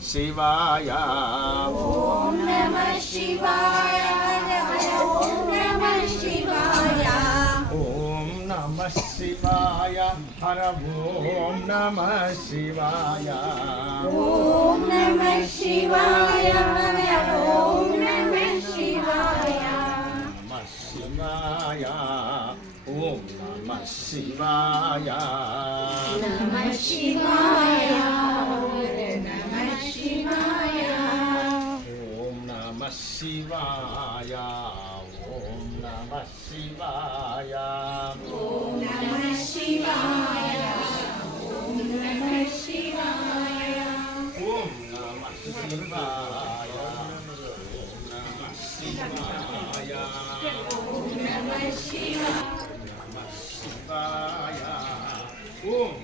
Shivaya Om Namah Shivaya Om Namah Shivaya Om Namah Shivaya Hara Om Namah Shivaya Om Namah Shivaya Om Namah Shivaya Namah Shivaya Om Namah Shivaya Namah Shivaya Namah Shivaya Om Namah Shivaya Om Namah Shivaya Om Namah Shivaya Om Namah Shivaya Om Namah Shivaya Om Namah Shivaya Om